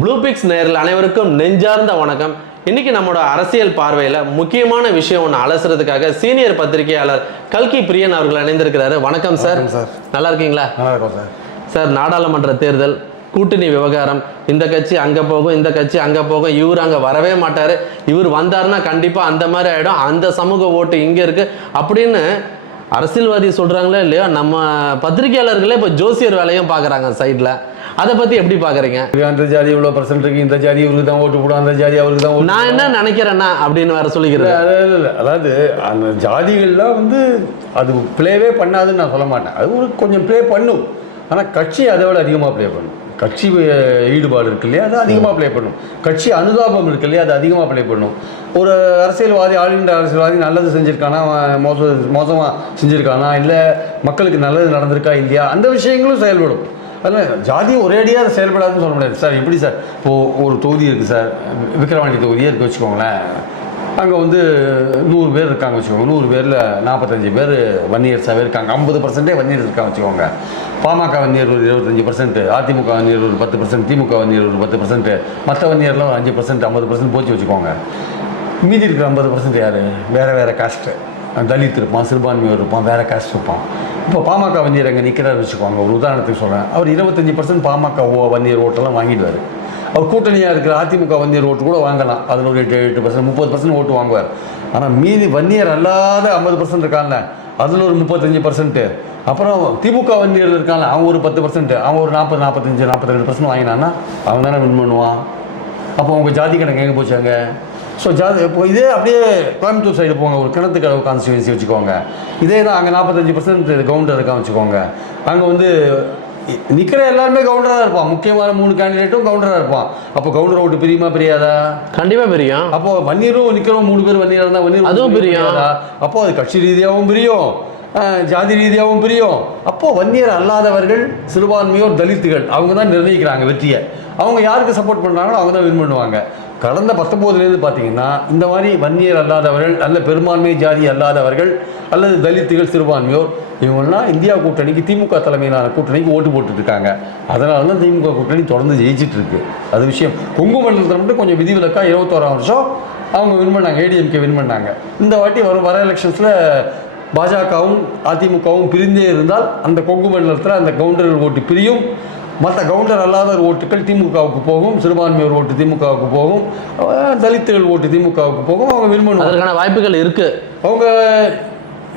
Blue fix நேரில் அனைவருக்கும் நெஞ்சார்ந்த வணக்கம். இன்னைக்கு நம்மளோட அரசியல் பார்வையில் முக்கியமான விஷயம் ஒன்று அலசுறதுக்காக சீனியர் பத்திரிகையாளர் கல்கி பிரியன் அவர்கள் இணைந்திருக்கிறாரு. வணக்கம் சார் சார். நல்லா இருக்கீங்களா? நல்லா இருக்கும் சார் சார் நாடாளுமன்ற தேர்தல் கூட்டணி விவகாரம் இந்த கட்சி அங்கே போகும் இந்த கட்சி அங்கே போகும் இவர் அங்கே வரவே மாட்டார். இவர் வந்தாருன்னா கண்டிப்பாக அந்த மாதிரி ஆகிடும் அந்த சமூக ஓட்டு இங்கே இருக்குது அப்படின்னு அரசியல்வாதி சொல்கிறாங்களே இல்லையோ நம்ம பத்திரிகையாளர்களே இப்போ ஜோசியர் வேலையும் பார்க்குறாங்க சைடில் அதை பற்றி எப்படி பார்க்குறீங்க? அந்த ஜாதி இவ்வளோ பர்சன்ட் இருக்கு இந்த ஜாதி இவருக்கு தான் ஓட்டு போடும் அந்த ஜாதி அவருக்கு தான் நான் என்ன நினைக்கிறேன்னா அப்படின்னு வேற இல்ல. அதாவது அந்த ஜாதிகள்லாம் வந்து அது ப்ளேவே பண்ணாதுன்னு நான் சொல்ல மாட்டேன். அது ஒரு கொஞ்சம் ப்ளே பண்ணும். ஆனால் கட்சி அதை விட அதிகமாக ப்ளே பண்ணும். கட்சி ஈடுபாடு இருக்கு இல்லையா? அது அதிகமாக ப்ளே பண்ணும். கட்சி அனுதாபம் இருக்கு இல்லையா? அது அதிகமாக ப்ளே பண்ணும். ஒரு அரசியல்வாதி ஆளுகின்ற அரசியல்வாதி நல்லது செஞ்சுருக்கானா? மோச மோசமாக செஞ்சுருக்கானா? இல்லை மக்களுக்கு நல்லது நடந்திருக்கா இல்லையா? அந்த விஷயங்களும் செயல்படும். அதில் ஜாதி ஒரேடியாக அது செயல்படாதுன்னு சொல்ல முடியாது. சார் எப்படி சார்? இப்போது ஒரு தொகுதி இருக்குது சார். விக்கிரவாணி தொகுதியே இருக்கு வச்சுக்கோங்களேன். அங்கே வந்து நூறு பேர் இருக்காங்க வச்சுக்கோங்க. நூறு பேரில் நாற்பத்தஞ்சு பேர் வன்னியர்ஸாகவே இருக்காங்க. ஐம்பது பர்சன்டே வன்னியர் இருக்காங்க வச்சுக்கோங்க. பாமக வன்னியர் ஒரு இருபத்தஞ்சி பர்சன்ட் அதிமுக வன்னியர் ஒரு பத்து பர்சன்ட் திமுக வன்னியர் ஒரு பத்து பர்சன்ட் மற்ற வன்னியர்லாம் அஞ்சு பர்சன்ட் ஐம்பது பர்சன்ட் போச்சு வச்சுக்கோங்க. மீதி இருக்கிற ஐம்பது பர்சன்ட் யார்? வேறு வேறு காஸ்ட்டு தலித் இருப்பான் சிறுபான்மையோர் இருப்பான் வேறு காஸ்ட் இருப்பான். இப்போ பாமக வன்னியர் அங்கே நிற்கிறாரு வச்சுக்கோங்க ஒரு உதாரணத்துக்கு சொல்கிறேன் அவர் இருபத்தஞ்சி பர்சன்ட் பாமக ஓ- வன்னியர் ஓட்டெல்லாம் வாங்கிடுவார். அவர் கூட்டணியாக இருக்கிற அதிமுக வன்னியர் ஓட்டு கூட வாங்கலாம். அதில் ஒரு எட்டு எட்டு பர்சன்ட் முப்பது பர்சன்ட் ஓட்டு வாங்குவார். ஆனால் மீதி வன்னியர் அல்லாத ஐம்பது பர்சன்ட் இருக்காங்க அதில் ஒரு முப்பத்தஞ்சு பர்சன்ட்டு அப்புறம் திமுக வன்னியர் இருக்கான்ல அவன் ஒரு பத்து பர்சன்ட் அவன் ஒரு நாற்பது நாற்பத்தஞ்சு நாற்பத்தெட்டு பர்சன்ட் வாங்கினான்னா அவன் தானே வின் பண்ணுவான். அப்போ உங்கள் ஜாதி கணக்கு எங்கே போச்சாங்க ஸோ ஜாதி இப்போ இதே அப்படியே கோயம்புத்தூர் சைடு போங்க ஒரு கிணத்துக்கடவு கான்ஸ்டியூன்சி வச்சுக்கோங்க. இதே தான் அங்கே நாற்பத்தஞ்சு பர்சன்ட் கவுண்டர் இருக்கான் வச்சுக்கோங்க. அங்கே வந்து நிற்கிற எல்லாருமே கவுண்டராக இருப்பான். முக்கியமான மூணு கேண்டிடேட்டும் கவுண்டராக இருப்பான். அப்போ கவுண்டர் ஓட்டு பிரியுமா பிரியாதா? கண்டிப்பாக பிரியும். அப்போ வன்னியரும் நிற்கிறோம் மூணு பேர் வன்னியர் இருந்தால் வன்னியர் அதுவும். பிரியாதா? அப்போ அது கட்சி ரீதியாகவும் பிரியும். ஜாதி ரீதியாகவும் பிரியும். அப்போது வன்னியர் அல்லாதவர்கள் சிறுபான்மையோர் தலித்துகள் அவங்க தான் நிர்ணயிக்கிறாங்க வெற்றியை. அவங்க யாருக்கு சப்போர்ட் பண்ணுறாங்களோ அவங்க தான் வின் பண்ணுவாங்க. கடந்த பத்தொம்போதுலேருந்து பார்த்தீங்கன்னா இந்த மாதிரி வன்னியர் அல்லாதவர்கள் அல்ல பெரும்பான்மை ஜாதி அல்லாதவர்கள் அல்லது தலித்துகள் சிறுபான்மையோர் இவங்கெல்லாம் இந்தியா கூட்டணிக்கு திமுக தலைமையிலான கூட்டணிக்கு ஓட்டு போட்டுட்ருக்காங்க. அதனால தான் திமுக கூட்டணி தொடர்ந்து ஜெயிச்சிட்டு இருக்கு அது விஷயம். கொங்கு மண்டலத்தில் மட்டும் கொஞ்சம் விதிவிலக்காக இருபத்தோராம் வருஷம் அவங்க வின் பண்ணாங்க ஏடிஎம்கே வின் பண்ணாங்க. இந்த வாட்டி வரும் வர எலெக்ஷன்ஸில் பாஜகவும் அதிமுகவும் பிரிந்தே இருந்தால் அந்த கொங்கு மண்டலத்தில் அந்த கவுண்டர்கள் ஓட்டு பிரியும். மற்ற கவுண்டர் அல்லாத ஓட்டுகள் திமுகவுக்கு போகும் சிறுபான்மையோர் ஓட்டு திமுகவுக்கு போகும் தலித்துகள் ஓட்டு திமுகவுக்கு போகும் அவங்க பண்ணுவாங்க அதற்கான வாய்ப்புகள் இருக்கு. அவங்க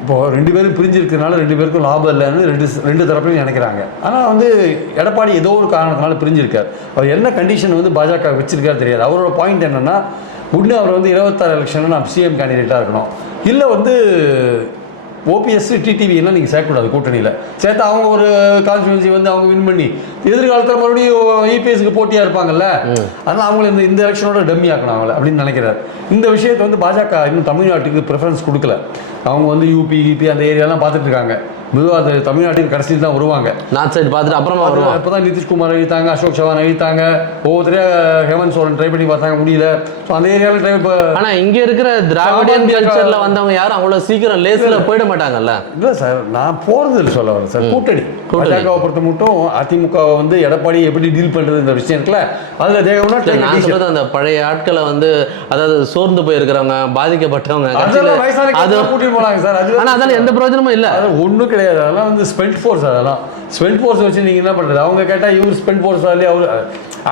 இப்போ ரெண்டு பேரும் பிரிஞ்சிருக்கிறதுனால ரெண்டு பேருக்கும் லாபம் இல்லைன்னு ரெண்டு ரெண்டு தரப்புலையும் நினைக்கிறாங்க. ஆனால் வந்து எடப்பாடி ஏதோ ஒரு காரணத்தினால பிரிஞ்சிருக்கார். அவர் என்ன கண்டிஷன் வந்து பாஜக வச்சிருக்காரு தெரியாது. அவரோட பாயிண்ட் என்னன்னா ஒன்று அவர் வந்து இருபத்தாறு எலெக்ஷனில் நான் சிஎம் கேண்டிடேட்டாக இருக்கணும். இல்லை வந்து ஓபிஎஸ் டிடிவி எல்லாம் நீங்கள் சேர்க்கக்கூடாது கூட்டணியில். சேர்த்து அவங்க ஒரு கான்ஸ்டியூன்சி வந்து அவங்க வின் பண்ணி எதிர்காலத்தில் மறுபடியும் இபிஎஸ்க்கு போட்டியாக இருப்பாங்கல்ல? அதனால் அவங்கள இந்த இந்த எலெக்ஷனோட டம்மி ஆக்கணும் அவங்கள அப்படின்னு நினைக்கிறார். இந்த விஷயத்தை வந்து பாஜக இன்னும் தமிழ்நாட்டுக்கு ப்ரிஃபரன்ஸ் கொடுக்கல. அவங்க வந்து யூபி கிபி அந்த ஏரியாலாம் பார்த்துட்டு இருக்காங்க. மெதுவாக அது தமிழ்நாட்டுக்கு கடைசியில் தான் வருவாங்க. நார்த் சைடு பார்த்துட்டு அப்புறமா வருவோம் இப்போ தான் நிதிஷ்குமார் எழுத்தாங்க அசோக் சவான் எழுத்தாங்க ஒவ்வொருத்தரையாக ஹேமந்த் சோரன் ட்ரை பண்ணி பார்த்தாங்க முடியல. ஸோ அந்த ஏரியாவில் ட்ரை இப்போ ஆனா இங்க இருக்கிற திராவிடியன் கல்ச்சர்ல வந்தவங்க யாரும் அவ்வளவு சீக்கிரம் லேஸ்ல போயிட மாட்டாங்கல்ல? இல்லை சார் நான் போகிறது சொல்ல வரேன் சார். கூட்டணி. பாஜகவை பொறுத்த மட்டும் அதிமுக வந்து எடப்பாடி எப்படி டீல் பண்ணுறது இந்த விஷயம் இருக்குல்ல அதில் தேவைன்னா நான் சொல்றது அந்த பழைய ஆட்களை வந்து அதாவது சோர்ந்து போயிருக்கிறவங்க பாதிக்கப்பட்டவங்க அது கூட்டிட்டு போனாங்க சார்? அது ஆனா அதெல்லாம் எந்த பிரயோஜனமும் இல்ல. அது ஒன்றும் கிடையாது. அதெல்லாம் வந்து ஸ்பெண்ட் ஃபோர்ஸ் அதெல்லாம். ஸ்பெண்ட் ஃபோர்ஸ் வச்சு நீங்கள் என்ன பண்ணுறது அவங்க கேட்டால் இவர் ஸ்பெண்ட் ஃபோர்ஸ் இல்லையா அவர்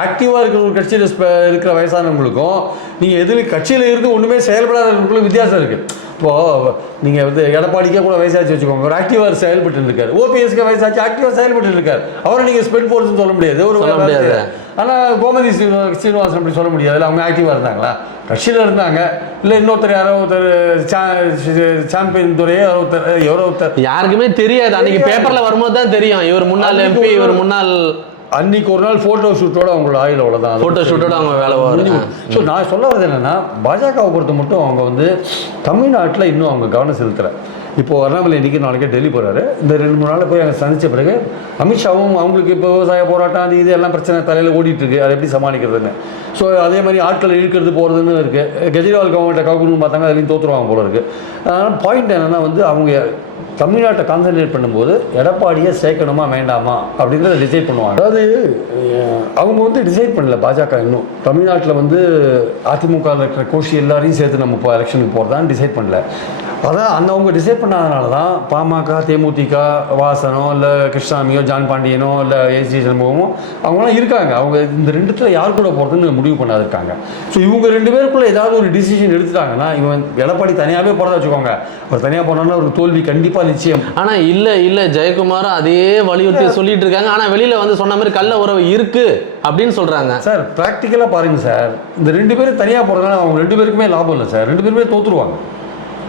ஆக்டிவாக இருக்கிற ஒரு கட்சியில் இருக்கிற வயசானவங்களுக்கும் நீங்கள் எதில் கட்சியில் இருந்து ஒன்றுமே செயல்படாதவங்களுக்கும் வித்தியாசம் இருக்குது இப்போது நீங்கள் வந்து எடப்பாடிக்கே கூட வயசாச்சு வச்சுக்கோங்க. ஒரு ஆக்டிவாக செயல்பட்டு இருக்கார் ஓபிஎஸ்க்கு வயசாச்சு ஆக்டிவாக செயல்பட்டு இருக்கார் அவரை நீங்கள் ஸ்பெண்ட் ஃபோர்ஸ்னு சொல்ல முடியாது. ஒரு சொல்ல முடியாது. ஆனால் கோமதி ஸ்ரீனிவாசன் அப்படி சொல்ல முடியாது. அவங்க ஆக்டிவாக இருந்தாங்களா? கட்சியில் இருந்தாங்க. இல்லை இன்னொருத்தர் யாரோ ஒருத்தர் சாம்பியன் துறையோ யாரோ ஒருத்தர் எவரோ ஒருத்தர். யாருக்குமே தெரியாது. அன்னைக்கு பேப்பர்ல வரும்போது தான் தெரியும். இவர் முன்னாள் எம்பி இவர் முன்னாள் அன்னைக்கு ஒரு நாள் ஃபோட்டோ ஷூட்டோட அவங்களோட ஆயுள் அவ்வளோதான் shoot ஓட அவங்க வேலை வரும். ஸோ நான் சொல்ல வரது என்னன்னா பாஜகவை பொறுத்த மட்டும் அவங்க வந்து தமிழ்நாட்டில் இன்னும் அவங்க கவனம் செலுத்தலை. இப்போ அண்ணாமலை இன்னைக்கு நாளைக்கே டெல்லி போறாரு. இந்த ரெண்டு மூணு நாள் போய் அங்கே சந்திச்ச பிறகு அமித்ஷாவும் அவங்களுக்கு இப்போ விவசாய போராட்டம் அது இது எல்லாம் பிரச்சனை தலையில் ஓடிட்டு இருக்கு அதை எப்படி சமாளிக்கிறதுன்னு. ஸோ அதே மாதிரி ஆட்களை இழுக்கிறது போகிறதுன்னு இருக்கு. கெஜ்ரிவால் கவர்மெண்ட்டை கவுக்கணும்னு பார்த்தாங்க அதுலேயும் தோற்றுருவாங்க போல இருக்கு. அதனால் பாயிண்ட் என்னன்னா வந்து அவங்க தமிழ்நாட்டை கான்சென்ட்ரேட் பண்ணும்போது எடப்பாடியை சேர்க்கணுமா வேண்டாமா? அப்படின்றத டிசைட் பண்ணுவாங்க. அதாவது அவங்க வந்து டிசைட் பண்ணல பாஜக இன்னும். தமிழ்நாட்டில் வந்து அதிமுக இருக்கிற கோஷி எல்லாரையும் சேர்த்து நம்ம இப்போ எலெக்ஷனுக்கு போகிறதான்னு டிசைட் பண்ணல. அதான் அந்த அவங்க டிசைட் பண்ணாதனால தான் பாமக தேமுதிக வாசனோ இல்லை கிருஷ்ணாமியோ ஜான் பாண்டியனோ இல்லை ஏசி சண்முகமோ அவங்களாம் இருக்காங்க. அவங்க இந்த ரெண்டுத்துல யார் கூட போகிறதுன்னு முடிவு பண்ணாது இருக்காங்க ஸோ இவங்க ரெண்டு பேருக்குள்ள ஏதாவது ஒரு டிசிஷன் எடுத்துட்டாங்கன்னா இவன் எடப்பாடி தனியாகவே போகிறதா வச்சுக்கோங்க. அவர் தனியாக போனோன்னா ஒரு தோல்வி கண்டிப்பாக நிச்சயம். ஆனா இல்ல இல்ல ஜெயக்குமாரும் அதே வலியுறுத்தி சொல்லிட்டு இருக்காங்க ஆனா வெளியில வந்து சொன்ன மாதிரி கள்ள உறவு இருக்கு அப்படின்னு சொல்றாங்க. சார் ப்ராக்டிக்கலாக பாருங்க சார். இந்த ரெண்டு பேரும் தனியாக போகிறதுனால அவங்க ரெண்டு பேருக்குமே லாபம் இல்லை சார். ரெண்டு பேருமே தோத்துருவாங்க.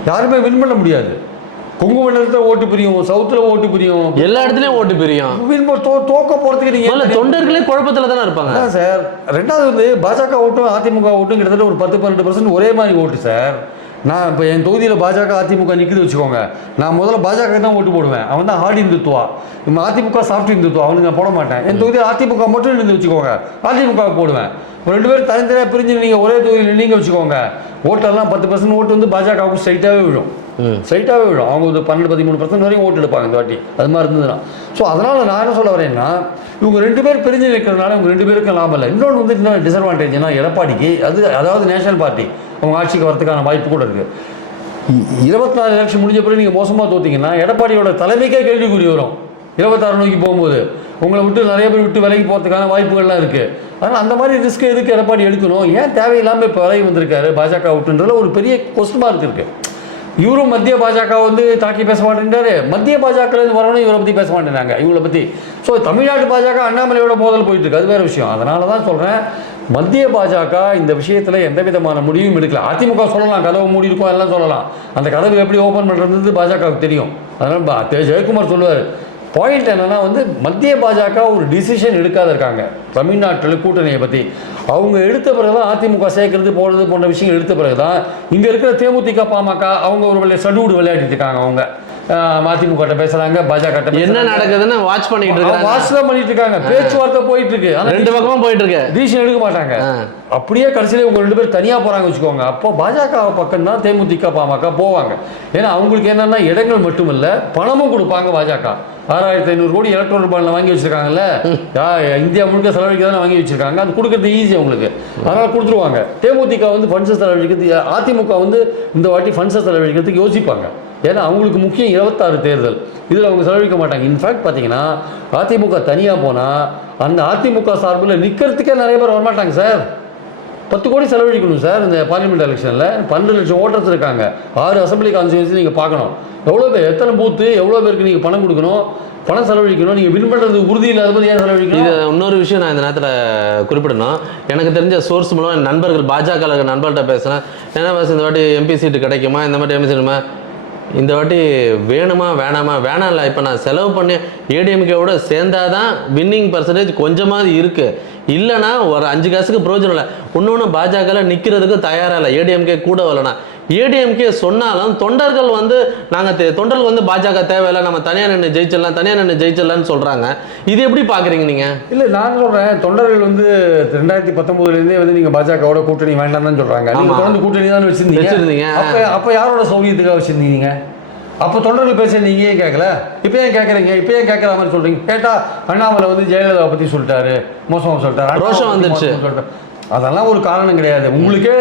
யாருமே வின் பண்ண முடியாது. கொங்கு மண்டலத்தில் ஓட்டு பிரியும் சவுத்தில் ஓட்டு பிரியும். எல்லா இடத்துலயும் ஓட்டு பிரியும். வின் தோ தோக்க போகிறதுக்கு நீங்கள் தொண்டர்களே குழப்பத்துல தானே இருப்பாங்க. சார். ரெண்டாவது வந்து பாஜக ஓட்டும் அதிமுக ஓட்டும் கிட்டத்தட்ட ஒரு பத்து பன்னெண்டு பர்சன்ட் ஒரே மாதிரி ஓட்டு சார். நான் இப்போ என் தொகுதியில் பாஜக அதிமுக நிற்குது வச்சுக்கோங்க. நான் முதல்ல பாஜக தான் ஓட்டு போடுவேன். அவன் தான் ஹார்ட் இந்துத்துவா. நம்ம அதிமுக சாஃப்ட் இந்துத்துவா. அவனுக்கு நான் போட மாட்டேன். என் தொகுதியில் அதிமுக மட்டும் இருந்து வச்சுக்கோங்க. அதிமுக போடுவேன். ஒரு ரெண்டு பேரும் தனித்தனியாக பிரிஞ்சு நீங்கள் ஒரே தொகுதியில் நீங்கள் வச்சுக்கோங்க. ஓட்டெல்லாம் பத்து பர்சன்ட் ஓட்டு வந்து பாஜகவுக்கு ஸ்ட்ரைட்டாகவே விழும். ஸ்ட்ரைட்டாகவே விழும். அவங்க ஒரு பன்னெண்டு பதிமூணு பர்சன்ட் வரையும் ஓட்டு எடுப்பாங்க இந்த வாட்டி. அது மாதிரி இருந்ததுன்னா. ஸோ அதனால் நான் என்ன சொல்ல வரேன்னா இவங்க ரெண்டு பேர் பிரிஞ்சு நிற்கிறதுனால இவங்க ரெண்டு பேருக்கும் லாபம் இல்லை. இன்னொன்று வந்து என்ன டிஸ்அட்வான்டேஜ்னா எடப்பாடிக்கு அது அதாவது நேஷனல் பார்ட்டி உங்கள் ஆட்சிக்கு வரதுக்கான வாய்ப்பு கூட இருக்குது இருபத்தி நாலு எலெக்ஷன் முடிஞ்ச பிறகு நீங்கள் மோசமாக தோத்தீங்கன்னா எடப்பாடியோட தலைமைக்கே கேள்விக்குறி வரும். இருபத்தாறு நோக்கி போகும்போது உங்களை விட்டு நிறைய பேர் விட்டு விலகி போகிறதுக்கான வாய்ப்புகள்லாம் இருக்குது அதனால் அந்த மாதிரி ரிஸ்க் எதுக்கு எடப்பாடி எடுக்கணும்? ஏன் தேவையில்லாமல் இப்போ விலகி வந்திருக்காரு? பாஜக விட்டுன்றதுல ஒரு பெரிய கொஸ்டின் மார்க் இருக்குது இவரும் மத்திய பாஜக வந்து தாக்கி பேச மாட்டேன்றாரு. மத்திய பாஜகலேருந்து வரணும் இவரை பற்றி பேச மாட்டேங்கிறாங்க இவங்களை பற்றி ஸோ தமிழ்நாட்டு பாஜக அண்ணாமலையோட மோதல் போயிட்டு இருக்கு. அது வேற விஷயம். அதனால தான் சொல்கிறேன் மத்திய பாஜக இந்த விஷயத்தில் எந்த விதமான முடிவும் எடுக்கல. அதிமுக சொல்லலாம் கதவு மூடி இருக்கும் எல்லாம் சொல்லலாம். அந்த கதவு எப்படி ஓப்பன் பண்ணுறது பாஜகவுக்கு தெரியும். அதனால் ஜெயக்குமார் சொல்லுவார் பாயிண்ட் என்னென்னா வந்து மத்திய பாஜக ஒரு டிசிஷன் எடுக்காத இருக்காங்க. தமிழ்நாட்டில் கூட்டணியை பற்றி அவங்க எடுத்த பிறகு தான் அதிமுக சேர்க்கறது போடுறது போன்ற விஷயங்கள் எடுத்த பிறகு தான் இங்கே இருக்கிற தேமுதிக பாமக அவங்க ஒரு விளையா சடுகுடு விளையாடிட்டு இருக்காங்க அவங்க. கிட்ட பேசுறாங்க பாஜக என்ன நடக்குதுன்னு வாட்ச் பண்ணிட்டு இருக்காங்க வாட்ச் தான் பண்ணிட்டு இருக்காங்க பேச்சுவார்த்தை போயிட்டு இருக்கு ரெண்டு பக்கமும் போயிட்டு இருக்கு டிசிஷன் எடுக்க மாட்டாங்க. அப்படியே கடைசியில் இவங்க ரெண்டு பேரும் தனியாக போகிறாங்க வச்சுக்கோங்க. அப்போ பாஜக பக்கம் தான் தேமுதிக பாமக போவாங்க. ஏன்னா அவங்களுக்கு என்னன்னா இடங்கள் மட்டும் இல்லை பணமும் கொடுப்பாங்க பாஜக. ஆறாயிரத்தி ஐநூறு கோடி எலக்ட்ரோல் பாண்டில் வாங்கி வச்சிருக்காங்கல்ல. இந்தியா முழுக்க செலவழிக்க தானே வாங்கி வச்சிருக்காங்க. அது கொடுக்கறது ஈஸி அவங்களுக்கு. அதனால் கொடுத்துருவாங்க. தேமுதிக வந்து ஃபண்ட்ஸை செலவழிக்கிறது அதிமுக வந்து இந்த வாட்டி ஃபண்ட்ஸை செலவழிக்கிறதுக்கு யோசிப்பாங்க. ஏன்னா அவங்களுக்கு முக்கியம் இருபத்தாறு தேர்தல். இதில் அவங்க செலவழிக்க மாட்டாங்க. இன்ஃபேக்ட் பார்த்தீங்கன்னா அதிமுக தனியாக போனால் அந்த அதிமுக சார்பில் நிற்கிறதுக்கே நிறைய பேர் வரமாட்டாங்க சார் பத்து கோடி செலவழிக்கணும் சார் இந்த பார்லிமெண்ட் எலெக்ஷனில் பன்னெண்டு லட்சம் ஓட்டர்ஸ் இருக்காங்க. ஆறு அசம்பிளி கான்ஸ்டியூன்சி நீங்கள் பார்க்கணும். எவ்வளோ பேர் எத்தனை பூத்து எவ்வளோ பேருக்கு நீங்கள் பணம் கொடுக்கணும்? பணம் செலவழிக்கணும். நீங்கள் வின் பண்ணுறது உறுதி இல்லாத போது ஏன் இது செலவழிக்கணும் இன்னொரு விஷயம் நான் இந்த நேரத்தில் குறிப்பிடணும். எனக்கு தெரிஞ்ச சோர்ஸ் மூலம் என் நண்பர்கள் பாஜக ல பேசுகிறேன் நண்பர்கிட்ட என்ன பேச இந்த வாட்டி எம்பி சீட்டு கிடைக்குமா? இந்த மாதிரி எம்பி சீட்டுமா இந்த வாட்டி வேணுமா வேணாமா? வேணாம் இல்லை இப்போ நான் செலவு பண்ணி ஏடிஎம்கேவோட சேர்ந்தாதான் வின்னிங் பர்சன்டேஜ் கொஞ்சமாவது இருக்குது இல்லைன்னா ஒரு அஞ்சு காசுக்கு பிரயோஜனம் இல்லை. இன்னொன்று பாஜகவில் நிற்கிறதுக்கு தயாராக இல்லை. ஏடிஎம்கே கூட வரலனா. ஏடிஎம்கே சொன்னாலும் தொண்டர்கள் வந்து நாங்கள் தொண்டர்கள் வந்து பாஜக தேவையில்லை நம்ம தனியாக நின்று ஜெயிச்சிடலாம் தனியாக நின்று ஜெயிச்சிடலாம்னு சொல்கிறாங்க இது எப்படி பார்க்குறீங்க நீங்கள் இல்லை நான் சொல்கிறேன் தொண்டர்கள் வந்து ரெண்டாயிரத்தி பத்தொம்போதுலேருந்தே வந்து நீங்கள் பாஜகவோட கூட்டணி வேண்டாம் தான் சொல்கிறாங்க நீங்கள். தொடர்ந்து கூட்டணி தான் வச்சிருந்தீங்க. வச்சிருந்தீங்க. அப்போ அப்போ யாரோட சௌகரியத்துக்காக வச்சிருந்தீங்க? அப்போ தொண்டர்கள் பேச நீங்க ஏன் கேட்கல இப்போ ஏன் கேட்குறீங்க இப்போ ஏன் கேட்குற மாதிரி சொல்கிறீங்க கேட்டால் அண்ணாமலை வந்து ஜெயலலிதாவை பற்றி சொல்லிட்டாரு மோசமாக சொல்லிட்டாரு. ரோஷம் வந்துருச்சு. சொல்லிட்டாரு. அதெல்லாம் ஒரு காரணம் கிடையாது. உங்களுக்கே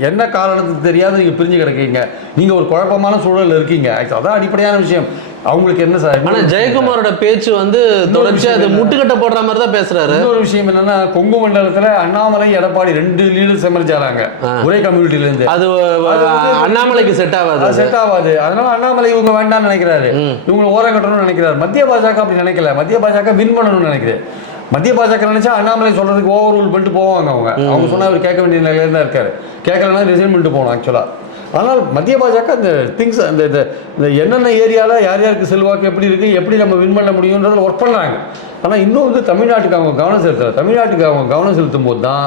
என்ன காரணத்துக்கு தெரியாத நீங்கள் பிரிஞ்சு கிடக்கீங்க. நீங்கள் ஒரு குழப்பமான சூழல்ல இருக்கீங்க. அதான் அடிப்படையான விஷயம். அவங்களுக்கு என்ன சார்? ஆனா ஜெயக்குமாரோட பேச்சு வந்து தொடர்ச்சியா அது? முட்டுக்கட்டை போடுற மாதிரி தான் பேசுறாரு. இன்னொரு விஷயம் என்னன்னா கொங்கு மண்டலத்துல அண்ணாமலை எடப்பாடி ரெண்டு லீடர்ஸ் எமர்ஜாராங்க ஆ. ஒரே கம்யூனிட்டில இருந்து அது அண்ணாமலைக்கு செட் ஆகாது. செட் ஆகாது. அதனால அண்ணாமலை இவங்க வேண்டாம்னு நினைக்கிறாரு. இவங்க ஓரம் கட்டணும்னு நினைக்கிறாரு. மத்திய பாஜக அப்படி நினைக்கல. மத்திய பாஜக வின் பண்ணணும்னு நினைக்கிறேன் மத்திய பாஜக நினைச்சா அண்ணாமலை சொல்றதுக்கு ஓவர் ரூல் பண்ணிட்டு போவாங்க அவங்க. அவங்க சொன்னா அவர் கேட்க வேண்டிய நிலையில தான் இருக்காரு. கேட்கலன்னா ரிசைன் பண்ணிட்டு போகணும் ஆக்சுவலா ஆனால் மத்திய பாஜக இந்த திங்ஸ் அந்த இந்த என்னென்ன ஏரியாவில் யார் யாருக்கு செல்வாக்கு எப்படி இருக்குது எப்படி நம்ம வின் பண்ண முடியுன்றதில் ஒர்க் பண்ணுறாங்க ஆனால் இன்னும் வந்து தமிழ்நாட்டுக்கு அவங்க கவனம் செலுத்தலை. தமிழ்நாட்டுக்கு அவங்க கவனம் செலுத்தும் போது தான்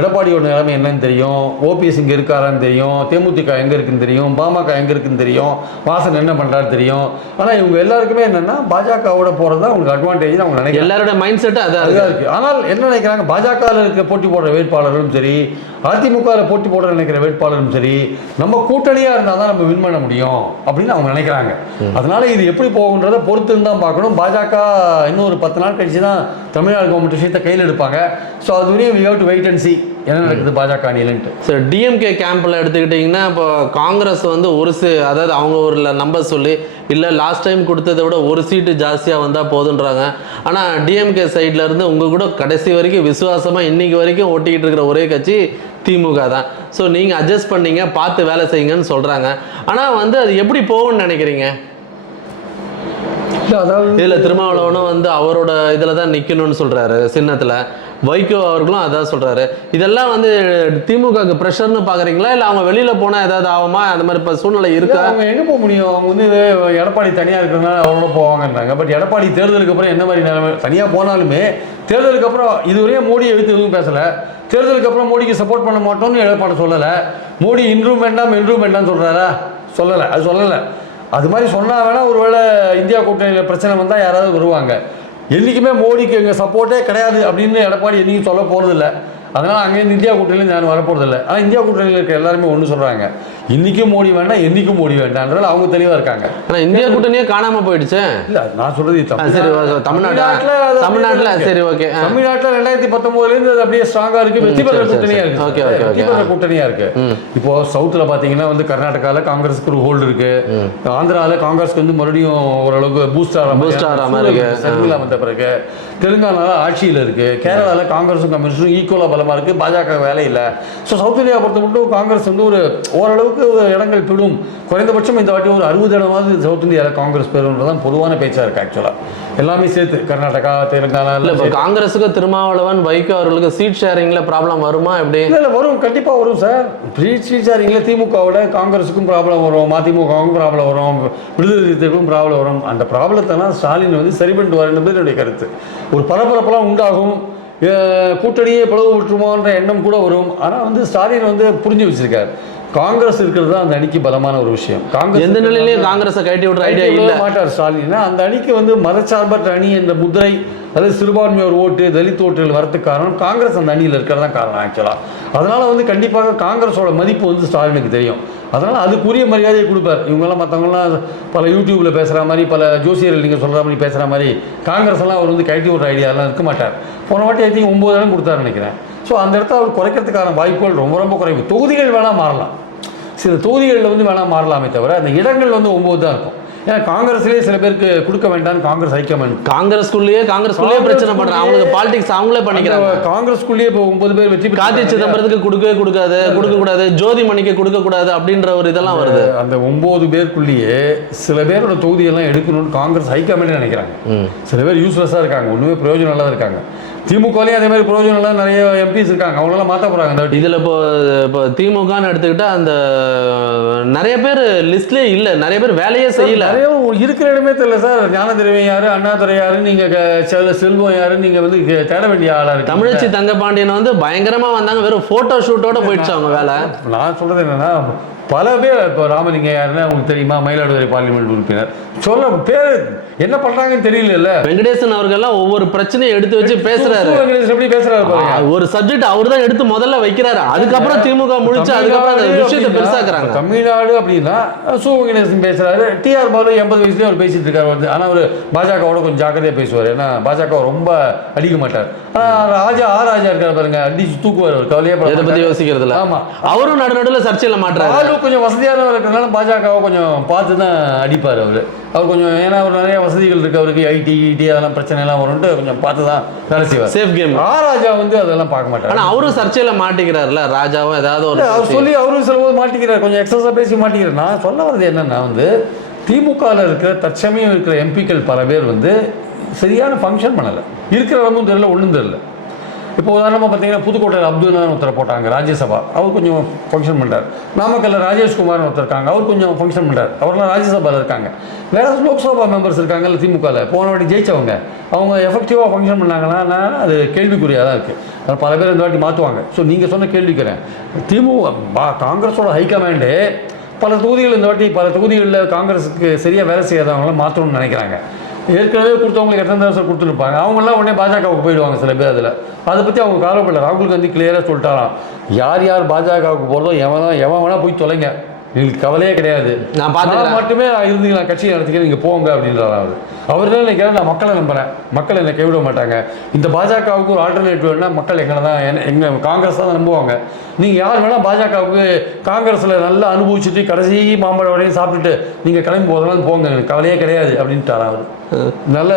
எடப்பாடியோட நிலைமை என்னன்னு தெரியும். ஓபிஎஸ் இங்கே இருக்காரான்னு தெரியும். தேமுதிக எங்கே இருக்குன்னு தெரியும். பாமக எங்கே இருக்குன்னு தெரியும். வாசன் என்ன பண்ணுறாரு தெரியும். ஆனால் இவங்க எல்லாருக்குமே என்னென்னா பாஜகவோட போகிறது தான் அவங்களுக்கு அட்வான்டேஜ் அவங்க நினைக்கிறாங்க. எல்லாரோட மைண்ட் செட்டும் அதான் அதுதான் இருக்கு. இருக்கு ஆனால் என்ன நினைக்கிறாங்க? பாஜகவில் இருக்க போட்டி போடுற வேட்பாளர்களும் சரி அதிமுகவில் போட்டி போடுற நினைக்கிற வேட்பாளரும் சரி நம்ம கூட்டணியாக இருந்தால் தான் நம்ம வின் பண்ண முடியும் அப்படின்னு அவங்க நினைக்கிறாங்க. அதனால இது எப்படி போகுன்றதை பொறுத்து தான் பார்க்கணும். பாஜக இன்னும் ஒரு பத்து நாள் கழிச்சு தான் தமிழ்நாடு கவர்மெண்ட் விஷயத்தை கையில் எடுப்பாங்க. ஸோ அது வரையும் we have to wait and see என்ன நடக்குது பாஜக அணிலன்ட்டு சார் டிஎம்கே கேம்பில் எடுத்துக்கிட்டிங்கன்னா இப்போ காங்கிரஸ் வந்து ஒரு சி அதாவது அவங்க ஒரு நம்பர் சொல்லி இல்லை லாஸ்ட் டைம் கொடுத்ததை விட ஒரு சீட்டு ஜாஸ்தியாக வந்தால் போதுன்றாங்க. ஆனால் டிஎம்கே சைடில் இருந்து உங்கள் கூட கடைசி வரைக்கும் விசுவாசமாக இன்னைக்கு வரைக்கும் ஓட்டிக்கிட்டு இருக்கிற ஒரே கட்சி திமுக தான். ஸோ நீங்கள் அட்ஜஸ்ட் பண்ணீங்க பார்த்து வேலை செய்யுங்கன்னு சொல்கிறாங்க ஆனால் வந்து அது எப்படி போகும்னு நினைக்கிறீங்க? இல்லை இதில் திருமாவளவனும் வந்து அவரோட இதில் தான் நிற்கணும்னு சொல்கிறாரு சின்னத்தில். வைகோ அவர்களும் அதான் சொல்கிறாரு இதெல்லாம் வந்து திமுகவுக்கு ப்ரெஷர்னு பார்க்குறீங்களா இல்லை அவங்க வெளியில் போனால் ஏதாவது ஆகுமா? அந்த மாதிரி இப்போ சூழ்நிலை இருக்கா? அவங்க எங்கே போக முடியும்? அவங்க வந்து எடப்பாடி தனியாக இருக்கிறதுனால அவரோட போவாங்கன்றாங்க. பட் எடப்பாடி தேர்தலுக்கு அப்புறம் என்ன மாதிரி நிலைமை? தனியாக போனாலுமே தேர்தலுக்கு அப்புறம் இதுவரையும் மோடி எழுத்து எதுவும் பேசலை. தேர்தலுக்கு அப்புறம் மோடிக்கு சப்போர்ட் பண்ண மாட்டோம்னு எடப்பாடி சொல்லலை. மோடி இன்றும் வேண்டாம் என்றும் வேண்டாம்னு சொல்கிறாரா சொல்லலை. அது சொல்லலை. அது மாதிரி சொன்னால் வேணால் ஒருவேளை இந்தியா கூட்டணியில் பிரச்சனை வந்தால் யாராவது வருவாங்க. என்றைக்குமே மோடிக்கு எங்கள் சப்போர்ட்டே கிடையாது அப்படின்னு எடப்பாடி என்றைக்கும் சொல்ல போகிறதில்ல அதனால் அங்கேருந்து இந்தியா கூட்டணியில் நான் வரப்போகிறதில்ல ஆனால் இந்தியா கூட்டணியில் இருக்க எல்லாருமே ஒன்று சொல்கிறாங்க இன்றைக்கும் மோடி வேண்டாம் என்றைக்கும் மோடி வேண்டாம்ன்றதுல அவங்க தெளிவாக இருக்காங்க. ஆனால் இந்தியா கூட்டணியே காணாமல் போயிடுச்சு? இல்ல நான் சொல்றது சரி? தமிழ்நாட்டுல தமிழ்நாட்டுல. சரி, ஓகே. தமிழ்நாட்டுல ரெண்டாயிரத்தி பத்தொன்பதுல இருந்து அது அப்படியே ஸ்ட்ராங்கா இருக்கு. வெற்றி பெற சரி, சரி, கூட்டணியா சரி. இருக்கு. ஓகே, ஓகே, வெற்றி ஓகே. பெற ஆ. கூட்டணியா இருக்கு. இப்போ சவுத்துல பாத்தீங்கன்னா வந்து கர்நாடகால காங்கிரஸ்க்கு ஒரு ஹோல்டு இருக்கு. ஆந்திரால காங்கிரஸ்க்கு வந்து மறுபடியும் ஓரளவுக்கு பூஸ்ட் ஆகிற Boost ஆகுற மாதிரி இருக்கு. சர்மிளா வந்த பிறகு தெலுங்கானால ஆட்சியில் இருக்கு. கேரளால காங்கிரஸும் கம்யூனிஸ்டும் ஈக்குவலா பலமா இருக்கு. பாஜக வேலை இல்லை. ஸோ சவுத் இந்தியா பொறுத்த மட்டும் காங்கிரஸ் வந்து ஒரு ஓரளவுக்கு ஒரு இடங்கள் பிடும் குறைந்தபட்சம் இந்த வாட்டி ஒரு அறுபது இடமாவது சவுத் இந்தியாவில் காங்கிரஸ் பெறுன்றதான் பொதுவான பேச்சா இருக்கு ஆக்சுவலா எல்லாமே சேர்த்து கர்நாடகா தெலுங்கானா இல்லை இப்போ காங்கிரஸுக்கு திருமாவளவன் வைகோ அவர்களுக்கு சீட் ஷேரிங்கில் ப்ராப்ளம் வருமா எப்படி? இல்ல வரும். கண்டிப்பா வரும் சார் ஸ்ரீச்சாரிங்கள திமுகவோட காங்கிரஸுக்கும் ப்ராப்ளம் வரும். மதிமுகவுக்கும் ப்ராப்ளம் வரும். விடுதலை சிறுத்தைகளுக்கும் ப்ராப்ளம் வரும். அந்த ப்ராப்ளத்தெல்லாம் ஸ்டாலின் வந்து சரி பண்ணிட்டு வரணும் என்பது என்னுடைய கருத்து. ஒரு பரபரப்பெல்லாம் உண்டாகும். கூட்டணியே பிளவு விட்டுருமோன்ற எண்ணம் கூட வரும். ஆனால் வந்து ஸ்டாலின் வந்து புரிஞ்சு வச்சிருக்காரு. காங்கிரஸ் இருக்கிறது தான் அந்த அணிக்கு பலமான ஒரு விஷயம். காங்கிரஸ் எந்த நிலையிலையும் காங்கிரஸை கட்டி விடுற ஐடியா இல்லை. மாட்டார் ஸ்டாலின். அந்த அணிக்கு வந்து மதச்சார்பற்ற அணி என்ற முத்திரை அதாவது சிறுபான்மையோர் ஓட்டு தலித் ஓட்டுகள் வரதுக்கு காரணம் காங்கிரஸ் அந்த அணியில் இருக்கிறது தான் காரணம் ஆக்சுவலாக அதனால வந்து கண்டிப்பாக காங்கிரஸோட மதிப்பு வந்து ஸ்டாலினுக்கு தெரியும். அதனால் அதுக்குரிய மரியாதையை கொடுப்பார். இவங்கெல்லாம் மற்றவங்களாம் பல யூடியூப்பில் பேசுகிற மாதிரி பல ஜோசியர்கள் நீங்கள் சொல்கிற மாதிரி பேசுகிற மாதிரி காங்கிரஸ் எல்லாம் அவர் வந்து கழட்டி விடுற ஐடியாலாம் இருக்க மாட்டார். போன வாட்டி ஐ திங்க் ஒம்பது இடம் கொடுத்தாரு நினைக்கிறேன். ஸோ அந்த இடத்த அவர் குறைக்கிறதுக்கான வாய்ப்புகள் ரொம்ப ரொம்ப குறைவு. தொகுதிகள் வேணால் மாறலாம். சில தொகுதிகளில் வந்து வேணால் மாறலாமே தவிர அந்த இடங்கள் வந்து ஒம்பது தான் இருக்கும். ஏன்னா காங்கிரஸ்லேயே சில பேருக்கு கொடுக்க வேண்டாம்னு காங்கிரஸ் ஹைக்கமெண்ட் காங்கிரஸ்குள்ளேயே காங்கிரஸ்குள்ளேயே பிரச்சனை பண்றாங்க. அவங்களுக்கு பாலிடிக்ஸ் அவங்களே பண்ணிக்கிறாங்க. காங்கிரஸ்குள்ளேயே இப்போ ஒன்பது பேர் வெற்றி கார்த்தி சிதம்பரத்துக்கு கொடுக்கவே கொடுக்காது கொடுக்க கூடாது ஜோதி மணிக்கு கொடுக்க கூடாது அப்படின்ற ஒரு இதெல்லாம் வருது. அந்த ஒன்பது பேருக்குள்ளேயே சில பேரோட தொகுதியெல்லாம் எடுக்கணும்னு காங்கிரஸ் ஹைக்கமெண்ட் நினைக்கிறாங்க. சில பேர் யூஸ்லெஸ்ஸாக இருக்காங்க ஒன்றுமே பிரயோஜனம் இல்லாத இருக்காங்க. திமுகலையும் அதே மாதிரி பிரயோஜனம் இல்லாத நிறைய எம்பிஸ் இருக்காங்க. அவங்களெல்லாம் மாற்ற போகிறாங்க வாட்டி. இதுல இப்போ இப்போ திமுகன்னு எடுத்துக்கிட்டா அந்த நிறைய பேர் லிஸ்ட்லயே இல்ல. நிறைய பேர் வேலையே செய்யல. நிறைய இருக்கிற இடமே தெரியல சார். ஞானதிரவியம் யாரு அண்ணாதுரை யாரு நீங்க க- செல்வ- செல்வம் யாரு நீங்க வந்து தேட வேண்டிய ஆளா இருக்கு தமிழச்சி தங்கபாண்டியன் வந்து பயங்கரமா வந்தாங்க. வெறும் போட்டோ ஷூட்டோட போயிடுச்சு அவங்க வேலை. நான் சொல்றது என்னன்னா பல பேர் இப்போ ராமலிங்க யாருன்னா உங்களுக்கு தெரியுமா? மயிலாடுதுறை பார்லிமெண்ட் உறுப்பினர். சொல்ல பேர் என்ன பண்றாங்கன்னு தெரியல வெங்கடேசன் அவர்கள்லாம் ஒவ்வொரு பிரச்சனையும் எடுத்து வச்சு பேசுறாரு. எப்படி பேசுறாரு ஒரு சப்ஜெக்ட் அவர் தான் எடுத்து முதல்ல வைக்கிறாரு. அதுக்கப்புறம் திமுக முடிச்சு அதுக்கப்புறம் அந்த விஷயத்தை பெருசாக்குறாங்க. தமிழ்நாடு அப்படின்னா சு வெங்கடேசன் பேசுறாரு. டிஆர் பாலு எண்பது வயசுலயே அவர் பேசிட்டு இருக்காரு வந்து. ஆனா அவர் பாஜகவோட கொஞ்சம் ஜாக்கிரதையா பேசுவார். ஏன்னா பாஜக ரொம்ப அடிக்க மாட்டார். ராஜா ஆ ராஜா இருக்காரு பாருங்க. அடிச்சு தூக்குவார் அவர். கவலையே இதை பத்தி மாட்டார். யோசிக்கிறது இல்ல. ஆமா. அவரும் நடு நடுல சர்ச்சையில மாட்டுறாரு. ஆளு கொஞ்சம் வசதியானவர் இருக்கிறனால பாஜகவை கொஞ்சம் பார்த்து தான் அடிப்பார் அவர். அவர் கொஞ்சம் ஏன்னா அவர் நிறைய வசதிகள் இருக்கு. அவருக்கு ஐடி இடி அதெல்லாம் பிரச்சனை எல்லாம் வரும்ட்டு கொஞ்சம் பார்த்து தான் வேலை செய்வார். சேஃப் கேம் ஆ ராஜா வந்து அதெல்லாம் பார்க்க மாட்டார். ஆனா அவரும் சர்ச்சையில மாட்டிக்கிறாருல ராஜாவும் ஏதாவது ஒரு அவர். சொல்லி அவரும் சில போது மாட்டிக்கிறார். கொஞ்சம் எக்ஸஸாக பேசி மாட்டிக்கிறார். நான் சொல்ல வர்றது என்னன்னா வந்து திமுகவில் இருக்கிற தற்சமயம் இருக்கிற எம்பிக்கள் பல பேர் வந்து சரியான ஃபங்க்ஷன் பண்ணலை. இருக்கிற இடமும் தெரியல ஒன்றும் தெரியல. இப்போ உதாரணமாக பார்த்தீங்கன்னா புதுக்கோட்டையில் அப்துல்லான்னு ஒருத்தரை போட்டாங்க ராஜ்யசபா. அவர் கொஞ்சம் ஃபங்க்ஷன் பண்ணுறார் நாமக்கல்ல ராஜேஷ்குமார்னு ஒருத்தர் இருக்காங்க. அவர் கொஞ்சம் ஃபங்க்ஷன் பண்ணுறார் அவர்லாம் ராஜ்யசபாவில் இருக்காங்க. வேற லோக்சபா மெம்பர்ஸ் இருக்காங்கல்ல திமுகவில் போன வாட்டி ஜெயிச்சவங்க. அவங்க எஃபெக்டிவாக ஃபங்க்ஷன் பண்ணாங்கன்னா அது கேள்விக்குறியாக தான் இருக்குது அது பல பேர் இந்த வாட்டி மாற்றுவாங்க ஸோ நீங்கள் சொன்ன கேள்விக்கிறேன். திமுக பா- காங்கிரஸோட ஹைகமாண்டு பல தொகுதிகள் இந்த வாட்டி பல தொகுதிகளில் காங்கிரஸுக்கு சரியாக வேலை செய்யாதவங்களாம் மாற்றணும்னு நினைக்கிறாங்க. ஏற்கனவே கொடுத்தவங்களுக்கு எத்தனை தடவை கொடுத்துருப்பாங்க? அவங்கெல்லாம் உடனே பாஜகவுக்கு போயிடுவாங்க சில பேர் அதில். அதை பற்றி அவங்க கவலைப்படல. ராகுல் காந்தி கிளியராக சொல்லிட்டாராம். யார் யார் பாஜகவுக்கு போகிறதோ எவன் தான் எவன் வேணால் போய் தொலைங்க. எங்களுக்கு கவலையே கிடையாது. நான் பார்த்துக்கிறேன். மட்டுமே நான் இருந்து நான் கட்சியை நடத்திக்கிறேன். நீங்கள் போங்க அப்படின்றாரு அவர். அவர் தான் நினைக்கிறேன் நான் மக்களை நம்புறேன். மக்கள் என்னை கைவிட மாட்டாங்க. இந்த பாஜகவுக்கு ஒரு ஆல்டர்னேட் வேணும்னா மக்கள் எங்களை தான் என்ன- எங்க காங்கிரஸ் தான் நம்புவாங்க. நீங்கள் யார் வேணால் பாஜகவுக்கு காங்கிரஸில் நல்லா அனுபவிச்சுட்டு கடைசி மாம்பழம் வரையும் சாப்பிட்டுட்டு நீங்கள் கிளம்பி போதனாலும் போங்க. எனக்கு கவலையே கிடையாது. அப்படின்ட்டார் அவர். நல்ல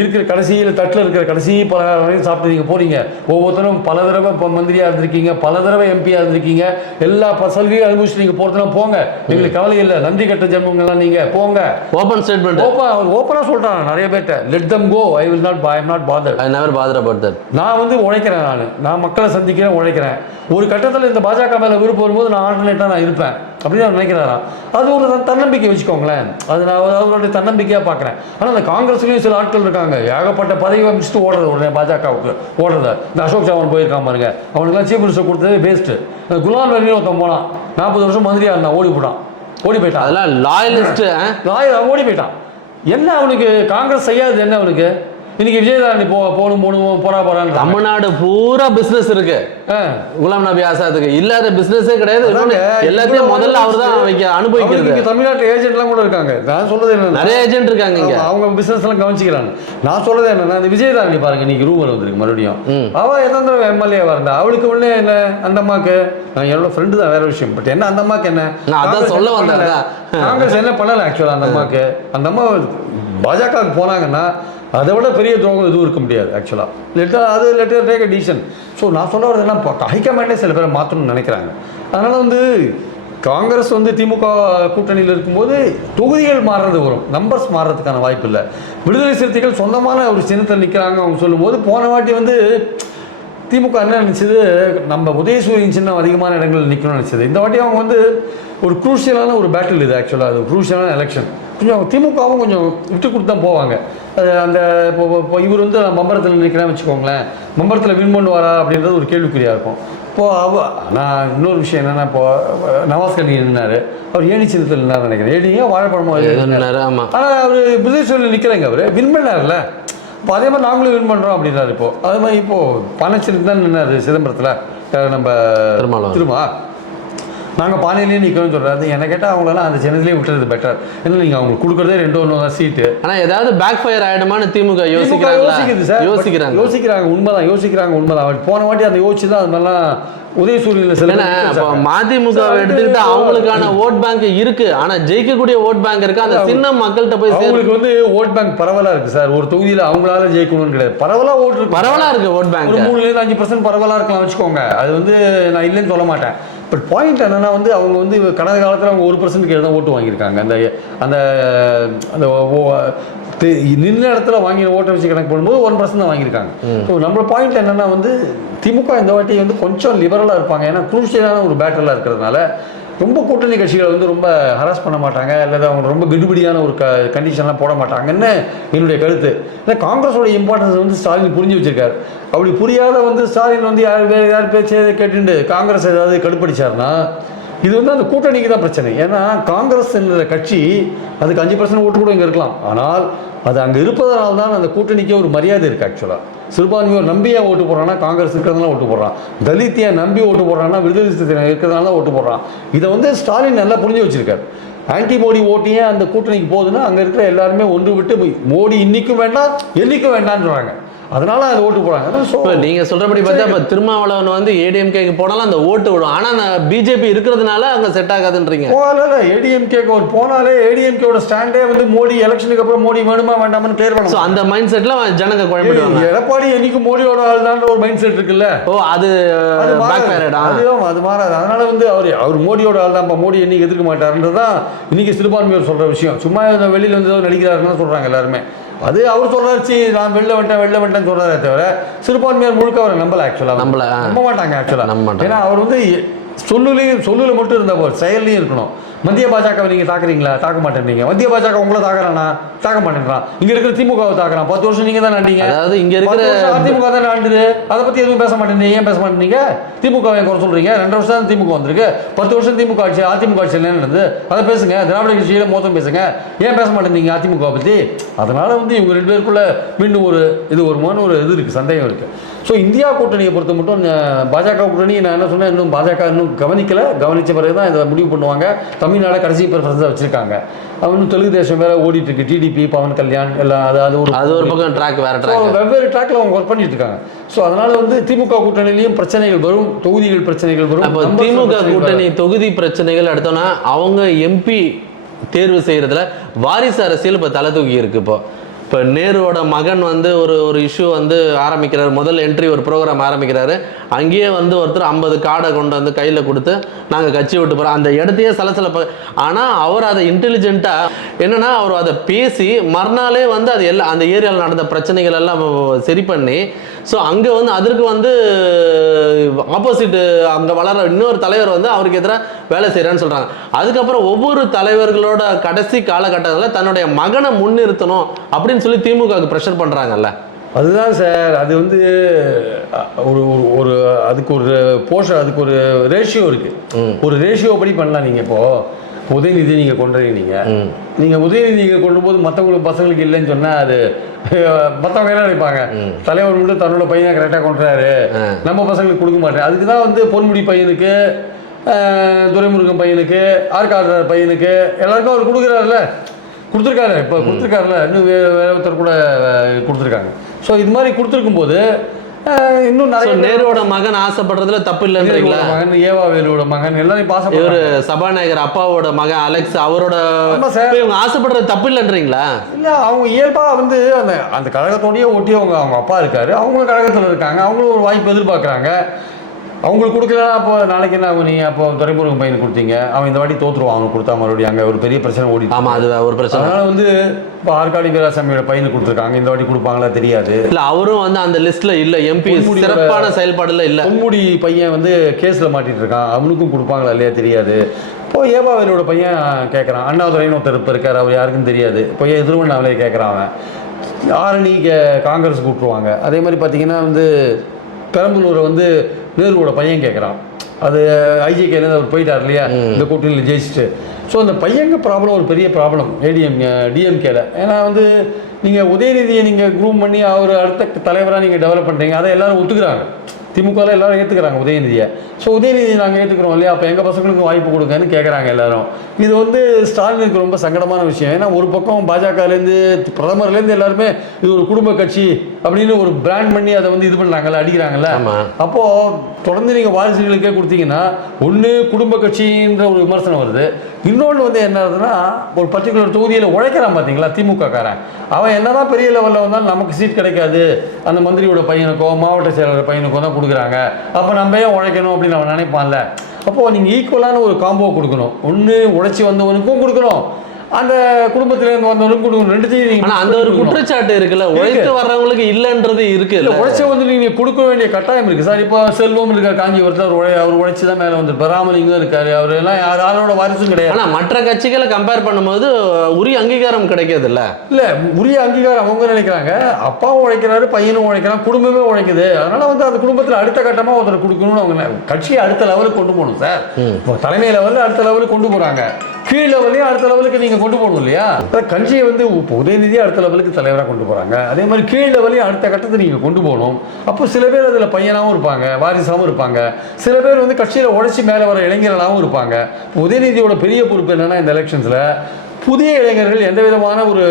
இருக்கிற கடைசியில் தட்டில் இருக்கிற கடைசி பலகாரம் சாப்பிட்டு நீங்கள் போறீங்க. ஒவ்வொருத்தரும் பல தடவை இப்போ மந்திரியாக இருந்திருக்கீங்க பல தடவை எம்பியாக இருந்திருக்கீங்க. எல்லா பசல்கையும் அனுபவிச்சுட்டு நீங்கள் போகிறதுலாம் போங்க. எங்களுக்கு கவலை இல்லை. நன்றி கட்ட ஜென்மங்கள்லாம் நீங்கள் போங்க. ஓப்பன் ஸ்டேட்மெண்ட் ஓப்பன் அவர் ஓப்பனாக சொல்கிறான் நிறைய பேர்ட்ட let them go I will not I am not bother I never bother about that நான் வந்து உழைக்கிறேன் நான். நான் மக்களை சந்திக்கிறேன் உழைக்கிறேன். ஒரு கட்டத்தில் இந்த பாஜக மேலே விருப்பம் வரும்போது நான் ஆல்டர்னேட்டாக நான் இருப்பேன். அப்படின்னு அவர் நினைக்கிறாராம் அது ஒரு தன் தன்னம்பிக்கை வச்சுக்கோங்களேன். அது நான் அவருடைய தன்னம்பிக்கையாக பார்க்குறேன். ஆனால் அந்த காங்கிரஸ்லேயும் சில ஆட்கள் இருக்காங்க. ஏகப்பட்ட பதவி அமைச்சிட்டு ஓடுறது உடனே பாஜகவுக்கு. ஓடுறது. இந்த அசோக் சவான் போயிருக்கான் பாருங்க. அவனுக்குலாம் சீஃப் மினிஸ்டர் கொடுத்ததே வேஸ்ட்டு குலாம் நபி ஒருத்தன் போனான். நாற்பது வருஷம் மந்திரியாக இருந்தான். ஓடி போட்டான். ஓடி போயிட்டான். அதெல்லாம் லாயலிஸ்ட் ராய் ஓடி போயிட்டான். என்ன அவனுக்கு? காங்கிரஸ் செய்யாது என்ன அவனுக்கு? இன்னைக்கு விஜயதாரணி போ போகணும் போகணும் போறா போறான்னு தமிழ்நாடு பூரா பிசினஸ் இருக்கு. குலாம் நபி ஆசாத்துக்கு. இல்லாத பிசினஸே கிடையாது. எல்லாத்தையும் முதல்ல அவர் தான் வைக்க அனுபவிக்கிறது. தமிழ்நாட்டு ஏஜென்ட்லாம் கூட இருக்காங்க. நான் சொல்றது என்ன நிறைய ஏஜென்ட் இருக்காங்க இங்க. அவங்க பிசினஸ் எல்லாம் கவனிச்சுக்கிறாங்க. நான் சொல்றது என்னன்னா இந்த விஜயதாரணி பாருங்க இன்னைக்கு ரூமர் வந்திருக்கு மறுபடியும். அவ எத்தனை தடவை எம்எல்ஏவா இருந்தா அவளுக்கு ஒண்ணு என்ன அந்த அம்மாக்கு நான் என்னோட ஃப்ரெண்டு தான் வேற விஷயம். பட் என்ன அந்த அம்மாக்கு என்ன? நான் அதான் சொல்ல வந்தேன். காங்கிரஸ் என்ன பண்ணல ஆக்சுவலா அந்த அம்மாக்கு? அந்த அம்மா பாஜகவுக்கு போனாங்கன்னா அதை விட பெரிய துரோகம் எதுவும் இருக்க முடியாது ஆக்சுவலாக லெட்டர் அது லெட்டர் டேக் டிசிஷன் ஸோ நான் சொல்ல வரது என்ன ஹைகமாண்டே சில பேரை மாற்றணும்னு நினைக்கிறாங்க. அதனால் வந்து காங்கிரஸ் வந்து திமுக கூட்டணியில் இருக்கும்போது தொகுதிகள் மாறுறது வரும். நம்பர்ஸ் மாறுறதுக்கான வாய்ப்பு இல்லை. விடுதலை சிறுத்தைகள் சொந்தமான ஒரு சின்னத்தில் நிற்கிறாங்க அவங்க சொல்லும்போது போன வாட்டி வந்து திமுக என்ன நினச்சது? நம்ம உதயசூரியன் சின்னம் அதிகமான இடங்களில் நிற்கணும்னு நினச்சது. இந்த வாட்டி அவங்க வந்து ஒரு குரூஷியலான ஒரு பேட்டில் இது ஆக்சுவலாக அது குரூஷியலான எலெக்ஷன் கொஞ்சம் திமுகவும் கொஞ்சம் விட்டு கொடுத்து தான் போவாங்க. அந்த இப்போ இப்போ இவர் வந்து மம்பரத்தில் நிற்கிறேன்னு வச்சுக்கோங்களேன். மம்பரத்தில் வின் பண்ணுவாரா அப்படின்றது ஒரு கேள்விக்குறியாக இருக்கும். இப்போது அவ நான் இன்னொரு விஷயம் என்னென்னா இப்போ நவாஸ் கனி நின்னார். அவர் ஏணி சின்னத்தில் நின்னார் நினைக்கிறேன். ஏனியோ வாழைப்பழமோ ஆனால் அவர் விஜய் நிற்கிறேங்க அவர். வின் பண்ணார்ல இப்போ அதே மாதிரி நாங்களும் வின் பண்ணுறோம் அப்படின்னாரு இப்போ. அது மாதிரி இப்போ பணச்சில் தான் நின்னாரு சிதம்பரத்தில். நம்ம. திருமா? நாங்கள் பானையிலேயே நிற்கணும்னு சொல்கிறாரு என்னை கேட்டால் அவங்களெல்லாம் அந்த சின்னத்திலே விட்டுறது பெட்டர் ஏன்னா நீங்கள் அவங்களுக்கு கொடுக்குறதே ரெண்டு ஒன்று தான் சீட்டு ஆனா ஏதாவது பேக் ஃபயர் ஆயிடுமான்னு திமுக யோசிக்கிறாங்களா? யோசிக்குது சார் யோசிக்கிறாங்க யோசிக்கிறாங்க உண்மைதான். யோசிக்கிறாங்க உண்மைதான். போன வாட்டி அந்த யோசிச்சு தான் அது மாதிரிலாம் உதயசூரியனில் சில. மதிமுக எடுத்துக்கிட்டா அவங்களுக்கான ஓட் பேங்க் இருக்கு. ஆனா ஜெயிக்கக்கூடிய ஓட் பேங்க் இருக்கு? அந்த சின்ன மக்கள்கிட்ட போய் அவங்களுக்கு வந்து ஓட் பேங்க் பரவலா இருக்கு சார் ஒரு தொகுதியில அவங்களால ஜெயிக்கணும்னு கிடையாது. பரவலா ஓட்டு இருக்கு. பரவலா இருக்கு ஓட் பேங்க் மூணுல இருந்து அஞ்சு பர்சன்ட் பரவலா இருக்கலாம் வச்சுக்கோங்க. அது வந்து நான் இல்லைன்னு சொல்ல மாட்டேன். பட் பாயிண்ட் என்னன்னா வந்து அவங்க வந்து கடந்த காலத்துல அவங்க ஒரு பர்சன்ட் கீழே தான் ஓட்டு வாங்கியிருக்காங்க. அந்த அந்த அந்த ஓ- நின்ன இடத்துல வாங்கின ஓட்டை வச்சு கணக்கு பண்ணும்போது ஒன் பர்சன்ட் தான் வாங்கியிருக்காங்க. ஸோ நம்ம பாயிண்ட் என்னன்னா வந்து திமுக இந்த வாட்டி வந்து கொஞ்சம் லிபரலாக இருப்பாங்க. ஏன்னா குரூஷியலான ஒரு பேட்டரில் இருக்கிறதுனால ரொம்ப கூட்டணி கட்சிகளை வந்து ரொம்ப ஹராஸ் பண்ண மாட்டாங்க அல்லது அவங்க ரொம்ப கெடுபிடியான ஒரு க கண்டிஷன்லாம் போட மாட்டாங்கன்னு என்னுடைய கருத்து? ஏன்னா காங்கிரஸோட இம்பார்ட்டன்ஸ் வந்து ஸ்டாலின் புரிஞ்சு வச்சிருக்காரு. அப்படி புரியாத வந்து ஸ்டாலின் வந்து யார் வேறு யார் பேச்சு கேட்டுண்டு காங்கிரஸ் ஏதாவது கடுப்படிச்சாருன்னா இது வந்து அந்த கூட்டணிக்கு தான் பிரச்சனை. ஏன்னா காங்கிரஸ் என்ற கட்சி அதுக்கு அஞ்சு பர்சன்ட் ஓட்டு கூட இங்கே இருக்கலாம். ஆனால் அது அங்கே இருப்பதனால தான் அந்த கூட்டணிக்கே ஒரு மரியாதை இருக்குது ஆக்சுவலாக சிறுபான்மையோர் நம்பியா ஓட்டு போடுறான்னா காங்கிரஸ் இருக்கிறதுனால ஓட்டு போடுறான். தலித்தியா நம்பி ஓட்டு போடுறான்னா விடுதலை சிறுத்தைகள் இருக்கிறதுனால ஓட்டு போடுறான். இதை வந்து ஸ்டாலின் நல்லா புரிஞ்சு வச்சிருக்காரு. ஆன்டி மோடி ஓட்டியே அந்த கூட்டணிக்கு போகுதுன்னா அங்கே இருக்கிற எல்லாருமே ஒன்று விட்டு போய் மோடி இன்னைக்கும் வேண்டாம் என்னைக்கும் வேண்டாம்னு சொல்கிறாங்க அதனால அது ஓட்டு போடுறாங்க. நீங்க சொல்றபடி பார்த்தா இப்போ திருமாவளவன் வந்து ஏடிஎம்கேக்கு போனாலும் அந்த ஓட்டு விடும். ஆனா பிஜேபி இருக்கிறதுனால அங்க செட் ஆகாதுன்றீங்க. போகல ஏடிஎம்கேக்கு ஒரு போனாலே ஏடிஎம்கேவோட ஸ்டாண்டே வந்து மோடி எலெக்ஷனுக்கு அப்புறம் மோடி வேணுமா வேண்டாமான்னு கிளியர் ஸோ பண்ணணும் அந்த மைண்ட் செட்ல ஜனங்க குழம்பிடுவாங்க எடப்பாடி என்னைக்கு மோடியோட ஆள் தான் ஒரு மைண்ட் செட் இருக்குல்ல. ஓ அது அது அதுதான் அது மாறாது? அதனால வந்து அவர் அவர் மோடியோட ஆள் தான் மோடி என்னைக்கு எதிர்க்க மாட்டாருன்றது தான் இன்னைக்கு சிறுபான்மையோர் சொல்ற விஷயம். சும்மா வெளியில வந்து நடிக்கிறாருன்னு சொல்றாங்க எல்லாருமே. அது அவர் சொல்றாரு "சீ, நான் வெளில வந்துட்டேன் வெளில வந்துட்டேன்னு சொல்றாரே தவிர சிறுபான்மையார் முழுக்க அவரை நம்பல ஆக்சுவலா நம்பல. நம்ப மாட்டாங்க ஆக்சுவலா நம்ப மாட்டாங்க. ஏன்னா அவர் வந்து சொல்லுலையும் சொல்லுல மட்டும் இருந்த போர் செயல்லையும் இருக்கணும் மத்திய பாஜகவை நீங்க தாக்குறீங்களா? தாக்க மாட்டேன்றீங்க மத்திய பாஜக உங்களை தாக்குறானா? தாக்க மாட்டேன்றான். இங்க இருக்கிற திமுகவை தாக்குறான். பத்து வருஷம் நீங்க தான் ஆண்டீங்க. அதாவது இங்க இருக்கிற அதிமுக தான் ஆண்டுது. அதை பத்தி எதுவும் பேச மாட்டேங்க ஏன் பேச மாட்டேங்க திமுக குறை சொல்றீங்க? ரெண்டு வருஷம் தான் திமுக வந்திருக்கு. பத்து வருஷம் திமுக ஆட்சி அதிமுக ஆட்சி என்ன நடந்தது? அதை பேசுங்க. திராவிட கட்சியில மோசம் பேசுங்க. ஏன் பேச மாட்டேங்க அதிமுக பத்தி? அதனால வந்து இவங்க ரெண்டு பேருக்குள்ள மீண்டும் ஒரு இது வருமானு ஒரு இது இருக்கு சந்தேகம் இருக்கு. ஸோ இந்தியா கூட்டணியை பொறுத்த மட்டும் பாஜக கூட்டணி நான் என்ன சொன்னேன் இன்னும் பாஜக இன்னும் கவனிக்கல. கவனிச்ச பிறகு தான் இதை முடிவு பண்ணுவாங்க. தமிழ்நாடு கடைசி ப்ரிஃபரன்ஸாக வச்சிருக்காங்க. அவனும் தெலுங்கு தேசம் வேற ஓடிட்டு இருக்கு டிடிபி பவன் கல்யாண் எல்லாம் அது ஒரு அது ஒரு பக்கம் ட்ராக் வேற ட்ராக் வெவ்வேறு ட்ராக்ல அவங்க ஒர்க் பண்ணிட்டு இருக்காங்க. ஸோ அதனால வந்து திமுக கூட்டணியிலையும் பிரச்சனைகள் வரும் தொகுதிகள் பிரச்சனைகள் வரும் அப்போ திமுக கூட்டணி தொகுதி பிரச்சனைகள் எடுத்தோம்னா அவங்க எம்பி தேர்வு செய்யறதுல வாரிசு அரசியல் இப்போ தலை தூக்கி இருக்கு இப்போ. இப்போ நேருவோட மகன் வந்து ஒரு ஒரு இஷ்யூ வந்து ஆரம்பிக்கிறார். முதல் என்ட்ரி ஒரு ப்ரோக்ராம் ஆரம்பிக்கிறாரு. அங்கேயே வந்து ஒருத்தர் ஐம்பது கார்டை கொண்டு வந்து கையில் கொடுத்து நாங்கள் கட்சி விட்டு போகிறோம் அந்த இடத்தையே சலசலப்ப ஆனால் அவர் அதை இன்டெலிஜென்ட்டாக என்னென்னா அவர் அதை பேசி மறுநாளே வந்து அது எல்லா அந்த ஏரியாவில் நடந்த பிரச்சனைகள் எல்லாம் சரி பண்ணி ஸோ அங்கே வந்து அதற்கு வந்து ஆப்போசிட் அங்கே வளர இன்னொரு தலைவர் வந்து அவருக்கு எதிராக வேலை செய்கிறான்னு சொல்கிறாங்க அதுக்கப்புறம் ஒவ்வொரு தலைவர்களோட கடைசி காலகட்டத்தில் தன்னுடைய மகனை முன்னிறுத்தணும் அப்படின்னு சொல்லி திமுகவுக்கு ப்ரெஷர் பண்ணுறாங்கல்ல அதுதான் சார். அது வந்து ஒரு ஒரு ஒரு அதுக்கு ஒரு போஷ அதுக்கு ஒரு ரேஷியோ இருக்கு. ம். ஒரு ரேஷியோ படி பண்ணலாம் நீங்க இப்போ. உதயநிதி நீங்க கொண்டு நீங்க ம். நீங்க உதயநிதி நீங்க கொண்டு போது மற்றவங்களுக்கு பசங்களுக்கு இல்லைன்னு சொன்னா அது மற்றவங்க என்ன நினைப்பாங்க? தலைவர் மட்டும் தன்னோட பையனை கரெக்டாக கொண்டுறாரு. நம்ம பசங்களுக்கு கொடுக்க மாட்டேன். அதுக்கு தான் வந்து பொன்முடி பையனுக்கு துரைமுருகன் பையனுக்கு ஆர்காடுற பையனுக்கு எல்லாருக்கும் அவர் கொடுக்குறாருல கொடுத்துருக்காரு. இப்போ கொடுத்துருக்காருல இன்னும் வேற வேற ஒருத்தர் கூட கொடுத்துருக்காங்க. ஸோ இது மாதிரி கொடுத்துருக்கும் போது இன்னும் நிறைய நேருவோட மகன் ஆசைப்படுறதுல தப்பு இல்லைன்றீங்களா? மகன் ஏவா வேலுவோட மகன் எல்லாரையும் இவர் பாசப்படுறாங்க சபாநாயகர் அப்பாவோட மகன் அலெக்ஸ் அவரோட இவங்க ஆசைப்படுறது தப்பு இல்லைன்றீங்களா? இல்ல அவங்க இயல்பா வந்து அந்த அந்த கழகத்தோடயே ஒட்டி அவங்க அவங்க அப்பா இருக்காரு. அவங்களும் கழகத்துல இருக்காங்க. அவங்களும் ஒரு வாய்ப்பு எதிர்பார்க்கறாங்க. அவங்களுக்கு கொடுக்கலன்னா அப்போ நாளைக்கு என்ன ஆகும்? நீங்க அப்போ துரைமுருகன் பையனுக்கு கொடுத்தீங்க. அவன் இந்த வாட்டி தோத்துருவான். அவனுக்கு கொடுத்தா மறுபடியும் அங்க ஒரு பெரிய பிரச்சனை ஓடி ஆமா அது ஒரு பிரச்சனை. அதனால வந்து இப்போ ஆற்காடி வீராசாமியோட பையனுக்கு கொடுத்துருக்காங்க. இந்த வாட்டி கொடுப்பாங்களா தெரியாது. இல்ல அவரும் வந்து அந்த லிஸ்ட்ல இல்ல. எம்பி சிறப்பான செயல்பாடுல இல்ல. பொன்முடி பையன் வந்து கேஸ்ல மாட்டிட்டு இருக்கான் அவனுக்கும் கொடுப்பாங்களா இல்லையா தெரியாது. இப்போ ஏபாவேலோட பையன் கேட்குறான் அண்ணாதுரைன்னு ஒருத்தர் இப்போ இருக்கார். அவர் யாருக்கும் தெரியாது. இப்போ ஏன் திருவண்ணாமலை கேட்குறான் அவன். ஆரணி காங்கிரஸ் கூப்பிட்டுருவாங்க அதே மாதிரி பார்த்தீங்கன்னா வந்து பெரம்பலூரை வந்து நேருவோட பையன் கேட்குறான் அது ஐஜிகேலேருந்து அவர் போயிட்டார் இல்லையா? இந்த கூட்டணியில் ஜெயிச்சுட்டு. ஸோ அந்த பையங்க ப்ராப்ளம் ஒரு பெரிய ப்ராப்ளம் ஏடிஎம் டிஎம்கேல ஏன்னா வந்து நீங்கள் உதயநிதியை நீங்கள் க்ரூம் பண்ணி அவர் அடுத்த தலைவராக நீங்கள் டெவலப் பண்ணுறீங்க அதை எல்லாரும் ஒத்துக்கிறாங்க. திமுகவில் எல்லாரும் ஏற்றுக்கிறாங்க உதயநிதியை. ஸோ உதயநிதி நாங்கள் ஏற்றுக்கிறோம் இல்லையா? அப்போ எங்கள் பசங்களுக்கு வாய்ப்பு கொடுங்கன்னு கேட்குறாங்க எல்லாரும். இது வந்து ஸ்டாலினுக்கு ரொம்ப சங்கடமான விஷயம். ஏன்னா ஒரு பக்கம் பாஜகலேருந்து பிரதமர்லேருந்து எல்லாருமே இது ஒரு குடும்ப கட்சி அப்படின்னு ஒரு பிராண்ட் பண்ணி அதை வந்து இது பண்ணாங்கல்ல அடிக்கிறாங்கல்ல? ஆமா. அப்போ தொடர்ந்து நீங்க வாரிசுகளுக்கே கொடுத்தீங்கன்னா ஒண்ணு குடும்ப கட்சின்ற ஒரு விமர்சனம் வருது. இன்னொன்று வந்து என்ன ஆகுதுன்னா ஒரு பர்டிகுலர் தொகுதியில உழைக்கிறான் பாத்தீங்களா திமுக காரன் அவன் என்னதான் பெரிய லெவல்ல வந்தாலும் நமக்கு சீட் கிடைக்காது. அந்த மந்திரியோட பையனுக்கோ மாவட்ட செயலாளர் பையனுக்கோ தான் கொடுக்குறாங்க. அப்போ நம்ம ஏன் உழைக்கணும் அப்படின்னு அவன் நினைப்பான்ல அப்போது நீங்கள் ஈக்குவலான ஒரு காம்போ கொடுக்கணும். ஒன்று உழைச்சி வந்தவனுக்கும் கொடுக்கணும். அந்த குடும்பத்திலேருந்து வந்தவனுக்கும் கொடுக்கணும் ரெண்டுத்தையும் நீங்க ஆனா அந்த ஒரு. குற்றச்சாட்டு இருக்குல்ல? உழைத்து வர்றவங்களுக்கு இல்லன்றது இருக்கு இல்ல உழைச்ச வந்து நீங்க கொடுக்க வேண்டிய கட்டாயம் இருக்கு. சார் இப்போ செல்வம் இருக்கார் காஞ்சிபுரத்தில் அவர் உழை அவர் உழைச்சி தான் மேலே வந்திருப்பார் ராமலிங்கம் இருக்காரு. அவர் எல்லாம் யார் யாரோட வாரிசும் கிடையாது. ஆனா மற்ற கட்சிகளை கம்பேர் பண்ணும்போது உரிய அங்கீகாரம் கிடைக்காது இல்ல? இல்ல உரிய அங்கீகாரம் அவங்க நினைக்கிறாங்க. அப்பாவும் உழைக்கிறாரு பையனும் உழைக்கிறான் குடும்பமே உழைக்குது. அதனால வந்து அந்த குடும்பத்தில் அடுத்த கட்டமா ஒருத்தர் கொடுக்கணும்னு அவங்க கட்சியை அடுத்த லெவலுக்கு கொண்டு போகணும் சார். தலைமை லெவலில் அடுத்த லெவலுக்கு கொண்டு போறாங்க. கீழ் லெவலையும் அடுத்த லெவலுக்கு நீங்க கொண்டு போகணும் இல்லையா? கட்சியை வந்து இப்போ உதயநிதி அடுத்த லெவலுக்கு தலைவராக கொண்டு போகிறாங்க அதே மாதிரி கீழ் லெவலையும் அடுத்த கட்டத்தை நீங்கள் கொண்டு போகணும். அப்போ சில பேர் அதில் பையனாகவும் இருப்பாங்க வாரிசாகவும் இருப்பாங்க. சில பேர் வந்து கட்சியில் உழைச்சி மேலே வர இளைஞர்களாகவும் இருப்பாங்க. உதயநிதியோட பெரிய பொறுப்பு என்னென்னா இந்த எலெக்ஷன்ஸில் புதிய இளைஞர்கள் எந்த விதமான ஒரு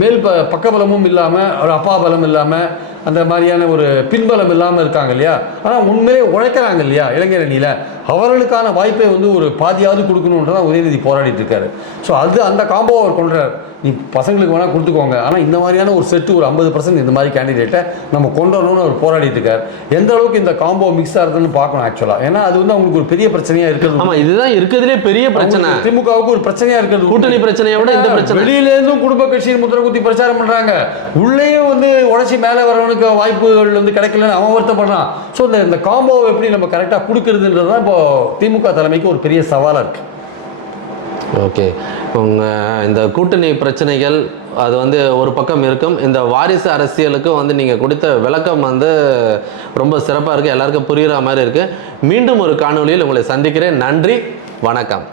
மேல் ப பக்கபலமும் இல்லாமல் ஒரு அப்பா பலம் இல்லாமல் அந்த மாதிரியான ஒரு பின்பலம் இல்லாமல் இருக்காங்க இல்லையா? ஆனால் உண்மையிலே உழைக்கிறாங்க இல்லையா இளைஞர் அணியில்? அவர்களுக்கான வாய்ப்பை வந்து ஒரு பாதியாவது கொடுக்கணுன்றதான் உதயநிதி போராடிட்டு இருக்காரு. ஸோ அது அந்த காம்போ அவர் கொண்டுறார். நீ பசங்களுக்கு வேணால் கொடுத்துக்கோங்க. ஆனால் இந்த மாதிரியான ஒரு செட்டு ஒரு ஐம்பது பர்சன்ட் இந்த மாதிரி கேண்டிடேட்டை நம்ம கொண்டு வரணும்னு அவர் போராடிட்டு இருக்கார். எந்த அளவுக்கு இந்த காம்போ மிக்ஸ் ஆகுதுன்னு பார்க்கணும் ஆக்சுவலாக ஏன்னா அது வந்து அவங்களுக்கு ஒரு பெரிய பிரச்சனையாக இருக்கிறது. ஆமா இதுதான் இருக்கிறதுலே பெரிய பிரச்சனை. திமுகவுக்கு ஒரு பிரச்சனையாக இருக்கிறது. கூட்டணி பிரச்சனையை விட இந்த பிரச்சனை. வெளியில இருந்தும் குடும்ப கட்சியின் முத்திர குத்தி பிரச்சாரம் பண்றாங்க. உள்ளேயும் வந்து உடச்சி மேலே வரவனுக்கு வாய்ப்புகள் வந்து கிடைக்கலன்னு அவன் வருத்தப்படுறான் ஸோ இந்த இந்த எப்படி நம்ம கரெக்டாக கொடுக்கறதுன்றது தான் இப்போ திமுக தலைமைக்கு ஒரு பெரிய சவாலாக இருக்கு. ஓகே. உங்கள் இந்த கூட்டணி பிரச்சனைகள் அது வந்து ஒரு பக்கம் இருக்கும். இந்த வாரிசு அரசியலுக்கும் வந்து நீங்கள் கொடுத்த விளக்கம் வந்து ரொம்ப சிறப்பாக இருக்குது எல்லாருக்கும் புரிகிற மாதிரி இருக்குது மீண்டும் ஒரு காணொலியில் உங்களை சந்திக்கிறேன். நன்றி. வணக்கம்.